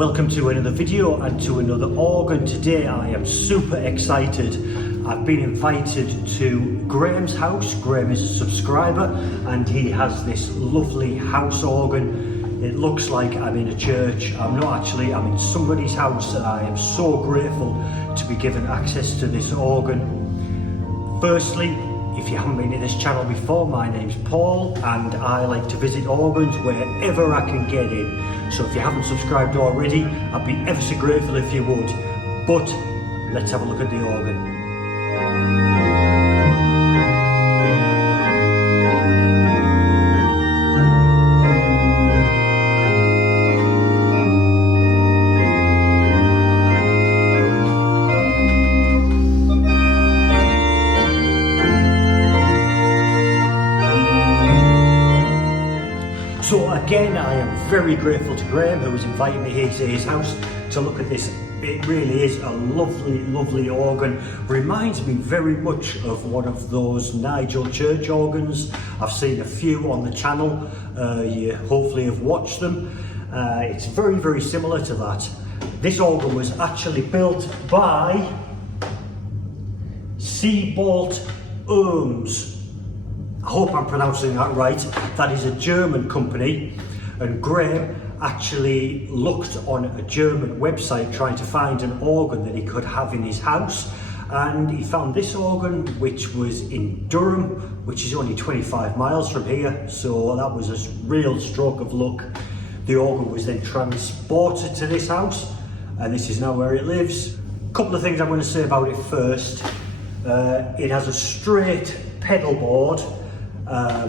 Welcome to another video and to another organ. Today I am super excited. I've been invited to Graham's house. Graham is a subscriber and he has this lovely house organ. It looks like I'm in a church. I'm not actually, I'm in somebody's house, and I am so grateful to be given access to this organ. Firstly, if you haven't been to this channel before, my name's Paul and I like to visit organs wherever I can get in. So if you haven't subscribed already, I'd be ever so grateful if you would. But let's have a look at the organ. So again, I am very grateful to Graham, who has invited me here to his house to look at this. It really is a lovely, lovely organ. Reminds me very much of one of those Nigel Church organs. I've seen a few on the channel. You hopefully have watched them. It's very, very similar to that. This organ was actually built by Sebald Oehms. I hope I'm pronouncing that right. That is a German company, and Graham actually looked on a German website trying to find an organ that he could have in his house, and he found this organ, which was in Durham, which is only 25 miles from here, so that was a real stroke of luck. The organ was then transported to this house, and this is now where it lives. A couple of things I'm going to say about it first. It has a straight pedal board,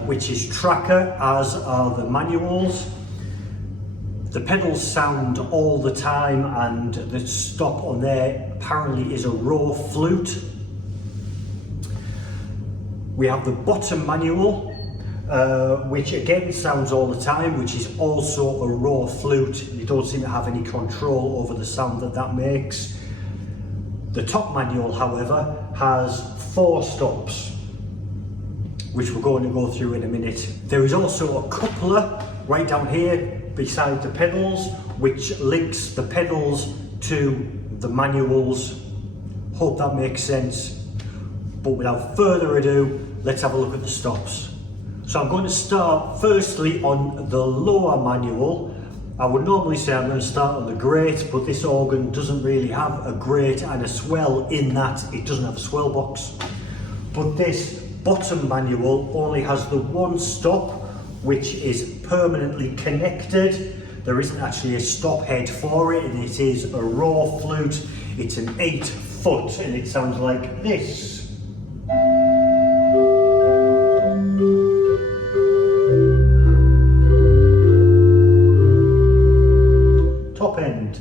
which is tracker, as are the manuals. The pedals sound all the time, and the stop on there apparently is a raw flute. We have the bottom manual, which again sounds all the time, which is also a raw flute. You don't seem to have any control over the sound that makes. The top manual, however, has 4 stops, which we're going to go through in a minute. There is also a coupler right down here beside the pedals, which links the pedals to the manuals. Hope that makes sense. But without further ado, let's have a look at the stops. So I'm going to start firstly on the lower manual. I would normally say I'm going to start on the grate, but this organ doesn't really have a grate and a swell, in that it doesn't have a swell box. But this bottom manual only has the one stop, which is permanently connected. There isn't actually a stop head for it, and it is a raw flute. It's an 8 foot and it sounds like this. Top end.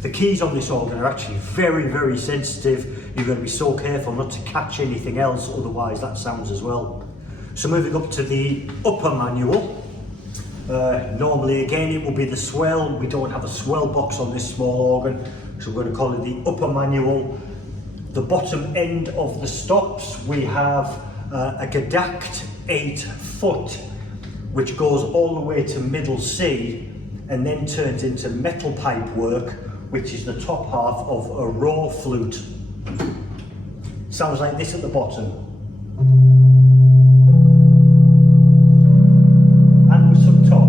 The keys on this organ are actually very, very sensitive. You've got to be so careful not to catch anything else, otherwise that sounds as well. So moving up to the upper manual, normally again it will be the swell. We don't have a swell box on this small organ, so we're going to call it the upper manual. The bottom end of the stops, we have a gedackt 8 foot, which goes all the way to middle C and then turns into metal pipe work, which is the top half of a raw flute. Sounds like this at the bottom. And with some top.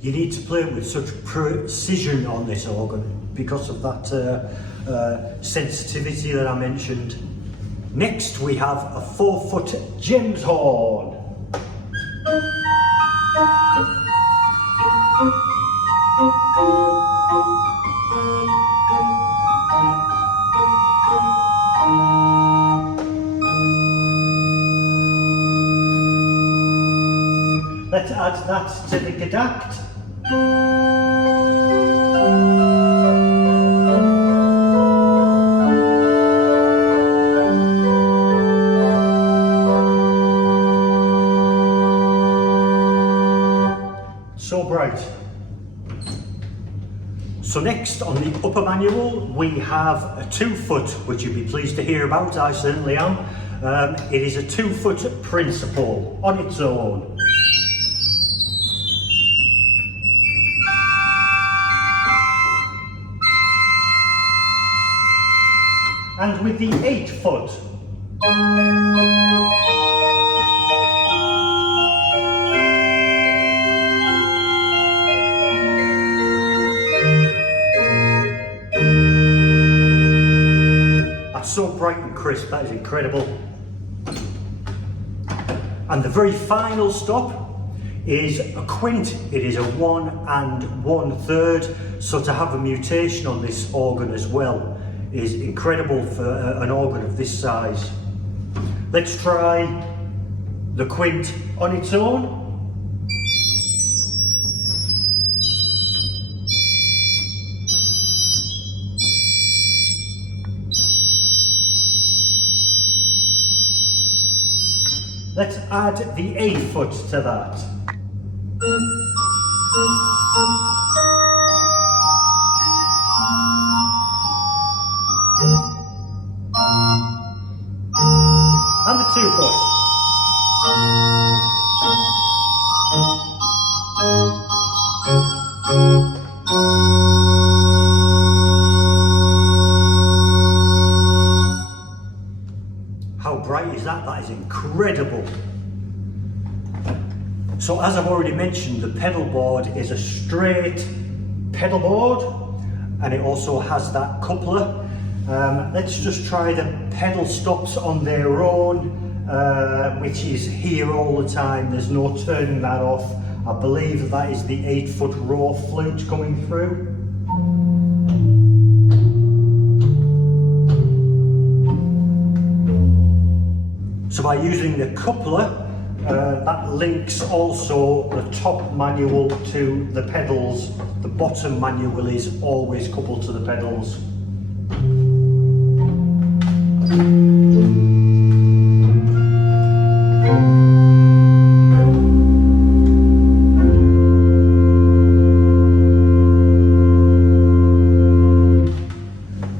You need to play with such precision on this organ because of that sensitivity that I mentioned. Next we have a 4 foot Oehms horn. add that to the gadact. So bright. So next on the upper manual we have a 2-foot, which you'll be pleased to hear about, I certainly am. It is a 2-foot principal on its own. And with the 8-foot. That's so bright and crisp, that is incredible. And the very final stop is a quint. It is a 1 1/3, so to have a mutation on this organ as well is incredible for an organ of this size. Let's try the quint on its own. Let's add the 8-foot to that. And the 2-foot. How bright is that? That is incredible. So as I've already mentioned, the pedal board is a straight pedal board and it also has that coupler. Let's just try the pedal stops on their own, which is here all the time. There's no turning that off. I believe that is the 8-foot raw flute coming through. So by using the coupler, that links also the top manual to the pedals. The bottom manual is always coupled to the pedals.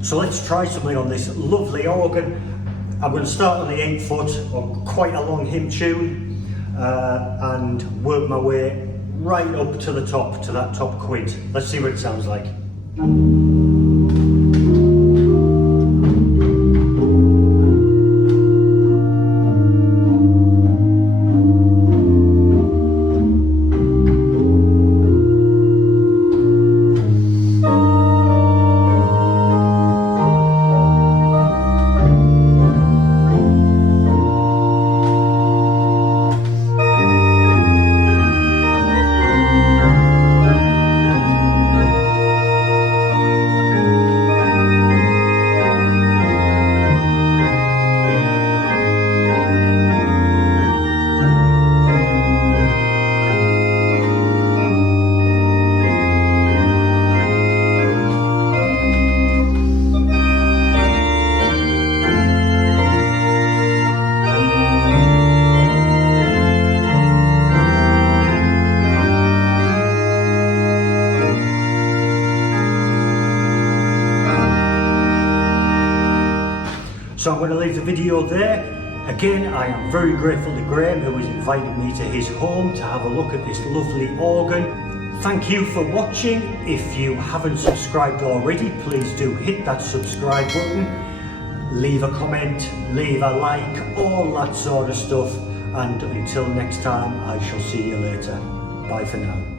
So let's try something on this lovely organ. I'm going to start on the 8-foot on quite a long hymn tune and work my way right up to the top, to that top quint. Let's see what it sounds like. So I'm going to leave the video there. Again, I am very grateful to Graham, who has invited me to his home to have a look at this lovely organ. Thank you for watching. If you haven't subscribed already, please do hit that subscribe button. Leave a comment, leave a like, all that sort of stuff. And until next time, I shall see you later. Bye for now.